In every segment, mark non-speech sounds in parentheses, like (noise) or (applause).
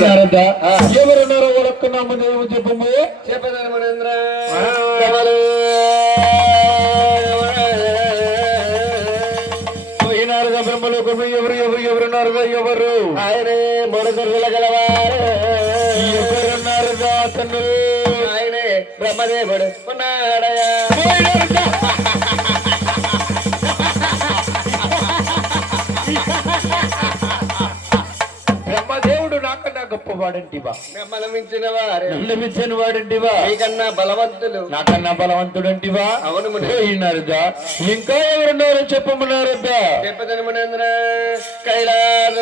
నారద ఎవరున్నారో వాళ్ళొక్క నామదేవం చెప్పము చెప్పదాను మనేంద్ర నారద బ్రహ్మలోకము ఎవరు ఎవరు ఎవరు నారద ఎవరు? ఆయనే మొడగొర్రెల గలవారు. ఎవరు నారద అతను? ఆయనే బ్రహ్మదేవుడు ఉన్నాడయా? నాకన్నా గొప్పవాడంటివా మిమ్మల్ని మించిన వారు నన్ను మించిన వాడంటివా మీకన్నా బలవంతులు. నాకన్నా బలవంతుడంటివా అవును ముని. ఓయ్ నారద ఇంకా ఎవరున్నారో చెప్పము నారద చెప్పదని మనేంద్ర. కైలాస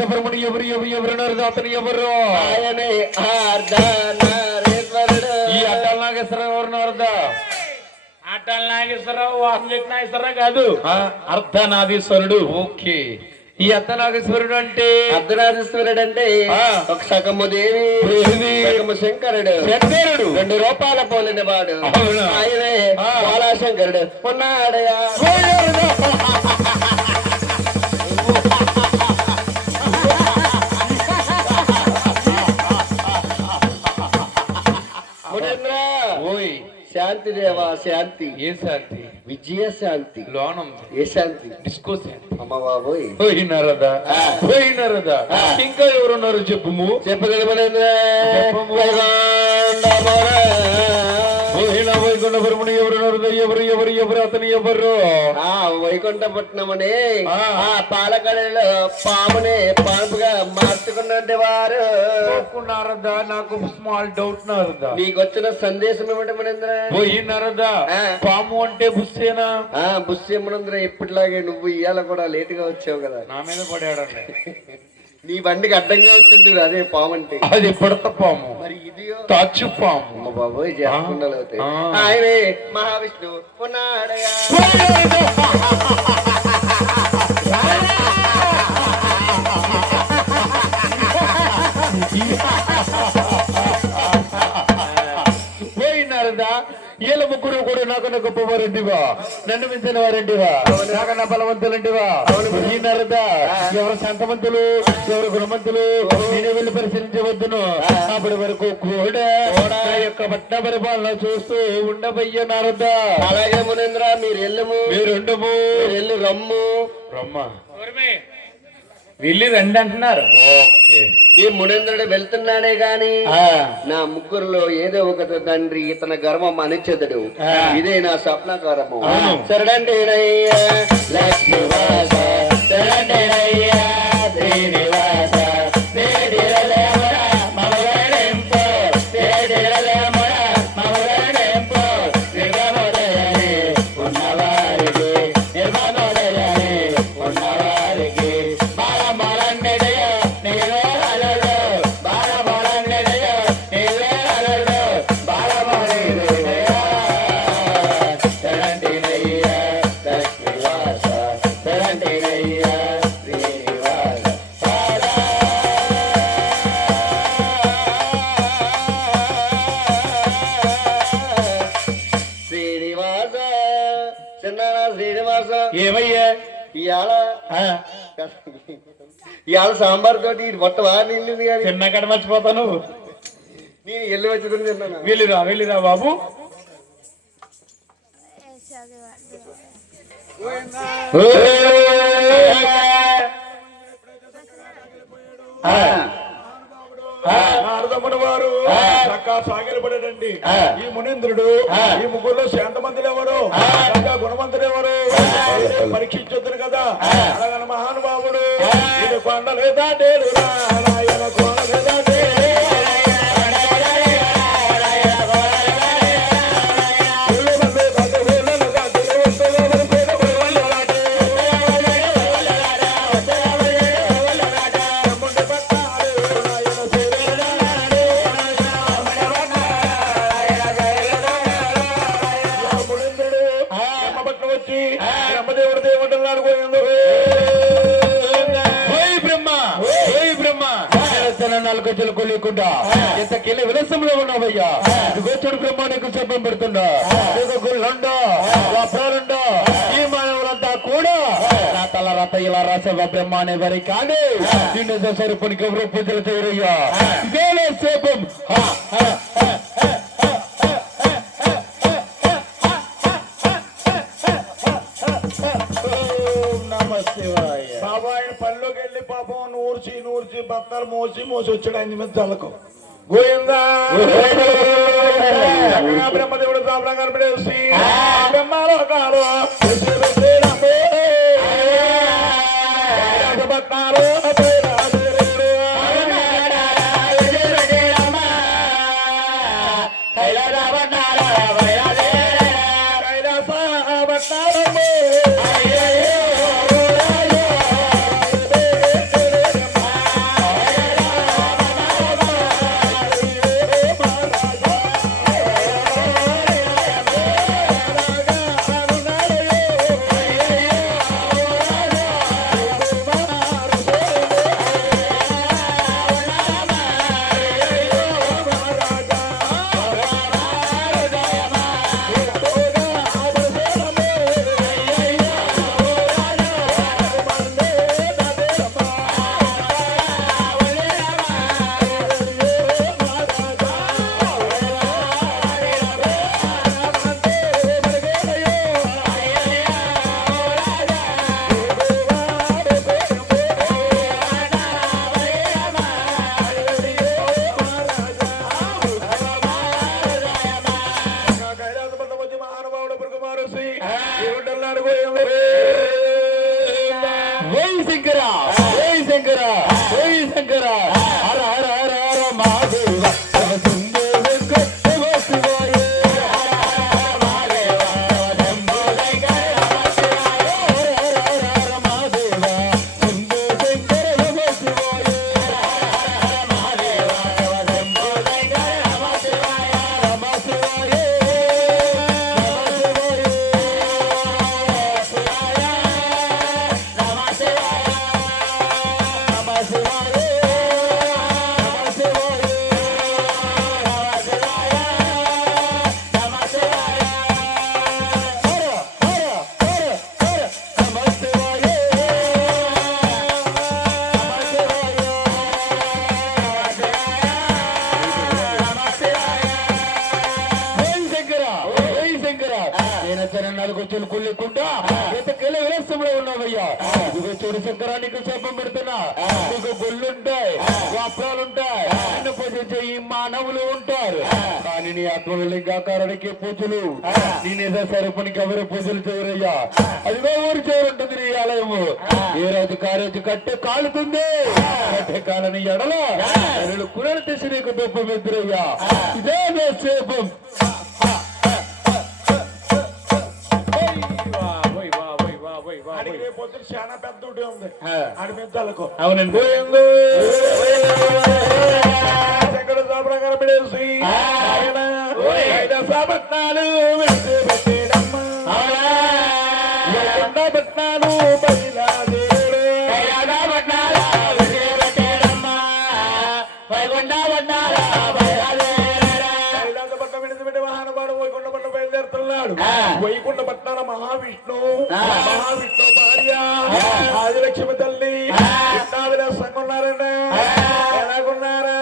సుబ్రహ్మణ్యం ఎవరు ఎవరు ఎవరు నారద అతను ఎవరు? ఆయనే ఈ అడ్డాల నాగేశ్వరరావు ఎవరు నారద అటల్ నాగేశ్వరరావు వాసన నాగేశ్వరరావు కాదు. ఆ, అర్ధనాదీశ్వరుడు. ఓకే. ఈ అర్ధ నాగేశ్వరుడు అంటే అర్ధనారీశ్వరుడు అంటే. ఒక సగము దేవి. సగము శంకరుడు శంకరుడు రెండు రూపాయల పోలిన వాడు? ఆయనే. బాలాశంకరుడు ఉన్నాడయా శాంతి దేవా శాంతి. ఏ శాంతి? విజయ శాంతి. లోనం. ఏ శాంతి? డిస్కో శాంతి. అమ్మ బాబోయ్. పోయినారదా ఆ. పోయినారదా ఇంకా ఎవరున్నారు చెప్పుము? చెప్పగల మునేంద్ర చెప్పము. వైకుంఠమున. పోయిన వైకుంఠ బ్రహ్మణి ఎవరున్నారు ఎవరు ఎవరు ఎవరు? అతను ఎవరు? ఆ వైకుంఠపట్నమని ఆ. ఆ పాలకడలో పాముని పానుపుగా మార్చుకున్నట్టు వారు. నారదా నాకు స్మాల్ డౌట్ నారదా. మీకు వచ్చిన సందేశం ఏమిటి మనేంద్ర పోయినారదా. పాము అంటే బుస్సేనా? ఆ బుస్సి మనేంద్ర ఎప్పటిలాగే నువ్వు ఇయ్యాల కూడా లేట్గా వచ్చావు కదా. నా మీద పడాడండి. (laughs) నీ బండికి అడ్డంగా వచ్చింది చూడు అదే పాము అంటే. అది పడత పాము. మరి ఇది తాచు పాము. బాబోయ్ జాగ్రత్తగా అవుతాయి. ఆయనే మహావిష్ణువు ఉన్నాడయా? వీళ్ళ ముగ్గురు కూడా నాకన్నా గొప్పవారంటివా నన్ను మించిన వారంటివా నాకన్నా బలవంతులంటివా పోయినారదా ఎవరు శాంతవంతులు ఎవరు గుణవంతులు నేనే వెళ్ళి పరిశీలించవద్దును. అప్పటి వరకు కూడా యొక్క పట్ట పరిపాలన చూస్తూ ఉండబయ్య నారదా. అలాగే మునేంద్ర మీరు ఎల్లుము మీరుండము మీరు ఎల్లు రమ్ము. రమ్మ. వెళ్ళి రండి అంటున్నారు. ఓకే. ఈ మునేంద్రుడు వెళ్తున్నాడే గాని నా ముగ్గురులో ఏదో ఒక తండ్రి ఇతన గర్వం అనిచ్చేదడు ఆ. ఇదే నా స్వప్నకారము. అవును. శరణంటేనయ్యా లక్ష్మీవాస శరణంటేనయ్యా ఇవాళ ఆ, ఇవాళ సాంబార్ తోటి మొత్తం కానీ చిన్న కడ మర్చిపోతాను నేను ఎల్లు వచ్చుకుని తిన్నాను. వెళ్ళిరా వెళ్ళిరా బాబు. నారదమ్మని వారు. చక్కగా సాగిలపడాడండి ఈ మునీంద్రుడు ఈ ముగ్గురులో శాంతమంతులు ఎవరు గుణవంతులు ఎవరు పరీక్షించొద్దురు కదా. అలాగని మహానుభావుడు ఇది వచ్చి బ్రహ్మ దేవుడు దేవుంటున్నాడు బ్రహ్మ బ్రహ్మ నాలుగొచ్చలు కొలియకుండా ఇంత కిల విలసంలో ఉన్నావయ్యా గోచడు బ్రహ్మానికి శుభ్రం పెడుతుండా గుళ్ళుండో వస్త్రాలుండో ఈ మానవులంతా కూడా నా తల రథ ఇలా రాసవ బ్రహ్మానే వరి కానీ నిన్ను సరిపోనికి ఎవరు పూజలు చేయరయ్యా ఇదేలే శోభం నూర్చి నూర్చి బత్తాలు మోసి మోసి వచ్చాడు. ఆయన మీద చల్లకు చక్కగా బ్రహ్మదేవుడు కనపడేసి బ్రహ్మలో ఇదిగో చూడు శంకర నీకు శాపం పెడుతున్నా నీకు గుళ్ళుంటాయి గోపురాలుంటాయి నిన్ను పూజించే ఈ మానవులు ఉంటారు. కానీ నీ ఆత్మలింగాకారానికి పూజలు. నేనేదో సరే పనికి ఎవరు పూజలు చేయరయ్యా? అదిగో ఊరు చేరుంటుంది నీ ఆలయము. ఏ రోజు కారోజు కట్టే కాలుతుంది. కట్టే కాలని ఎడల కురలు తెసి నీకు దొప్పం ఎదురయ్యా ఇదే నీ అడిగి పొద్దున ఉంది. అడిమిద్దలకు అవునండి. ఎక్కడ సాపడ కనపడేసి సాపట్నాలు పట్నాలు వైకుంఠ వైకుంఠ పట్టణ మహావిష్ణువు? మహావిష్ణు ఆదిలక్ష్మి తల్లి. సంగున్నారండి ఎలాగున్నారా?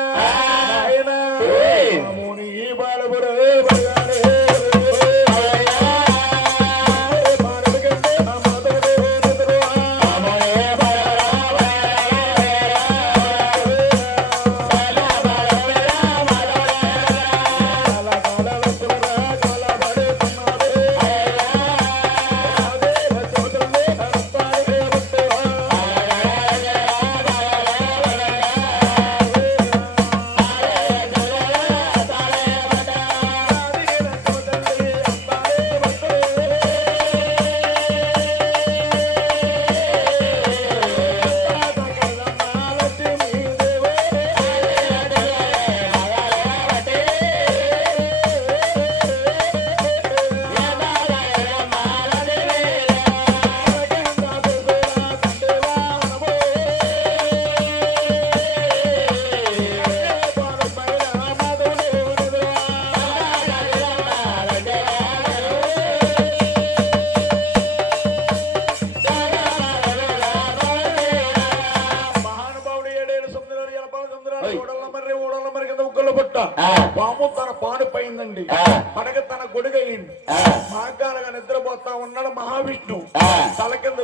ఆయన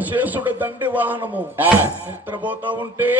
శేషుడు దండి వాహనము. నిద్రపోతా ఉంటే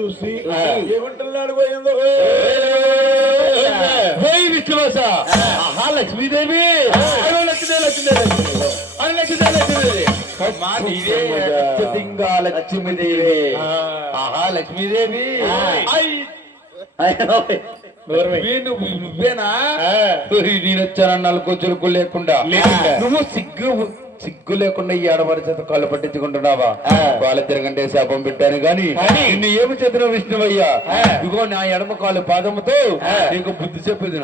చూసి ఏమంటున్నాడు పోయిందో? విశ్వాస ఆహా లక్ష్మీదేవి లక్ష్మీదేవి లక్ష్మీదేవి ఆహా లక్ష్మీదేవి నువ్వేనా? నేను కొంచెం లేకుండా. నువ్వు సిగ్గు సిగ్గు లేకుండా ఈ ఆడవారి చేత కాళ్ళు పట్టించుకుంటున్నావా? వాళ్ళ తిరగంటే శాపం పెట్టాను గాని నిన్ను ఏమి చదివిన విష్ణువయ్యా? ఇదిగో నా ఎడమ కాలు పాదముతో నీకు బుద్ధి చెప్పేది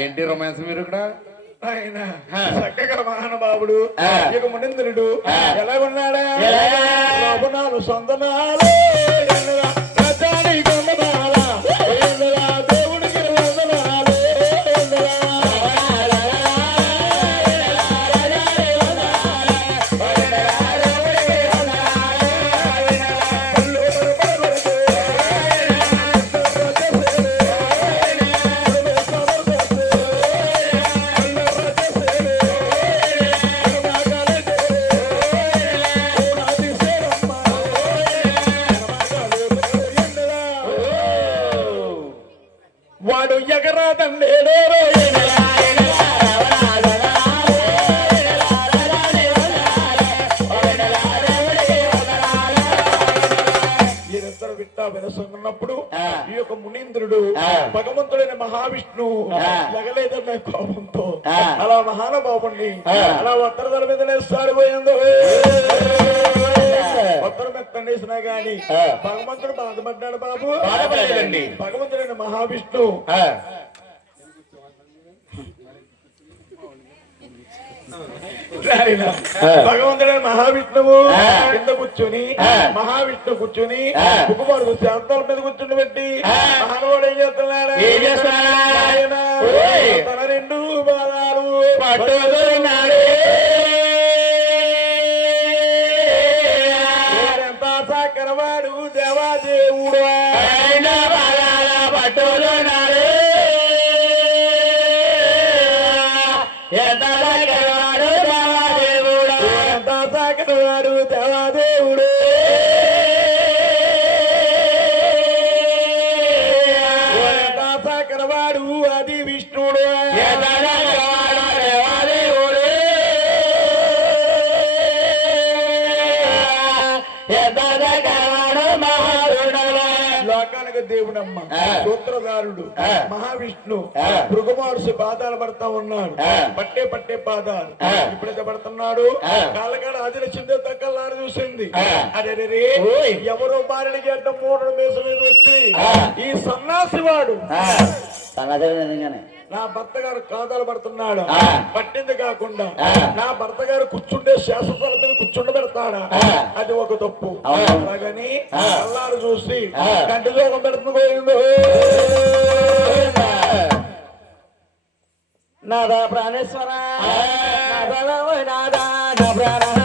ఏంటి రొమాన్స్ మీరు ఇక్కడ? ఆయన చక్కగా మహానుభావుడు యొక్క మునీంద్రుడు ఎలా? ఉన్నాడా ఎలాగా? ఎగలేదన్న కోపంతో. అలా మహానుభావుణ్ణి అలా ఉత్తరదల మీద నేస్తాడు పోయిందో ఉత్తర మీద తండేసినా గాని భగవంతుడు బాధపడ్డాడు బాబు. బాధపడలేదండి. భగవంతుడైన మహావిష్ణు నాయనా, భగవంతుడైన మహావిష్ణువు. కింద కూర్చుని మహావిష్ణు కూర్చుని ముక్కుమారు శాంతాల మీద కూర్చుని పెట్టి మహానుభావుడు ఏం చేస్తున్నాడు? ఏం చేస్తున్నాడు? సాకరవాడు అది విష్ణుడు. దేవుడమ్మ సూత్రధారుడు మహావిష్ణు భృగుమారుషి పాదాలు పడతా ఉన్నాడు. పట్టే పట్టే పాదాలు. ఎప్పుడైతే పడుతున్నాడు? కాళ్ళకాడ చిందే తక్కలారు చూసింది. అరే ఎవరో బారిన గడ్డ మూడు మేస మీద వచ్చి ఈ సన్నాసి వాడు నా భర్త గారు కాదాలు పడుతున్నాడు? పట్టింది కాకుండా నా భర్త గారు కూర్చుండే శాశ్వతాల మీద కూర్చుండ పెడతాడా అది ఒక తప్పు. అలాగని అల్లారు చూసి కంటి జోగం పెడుతుంది నాదా ప్రాణేశ్వర. నాదా ప్రాణ.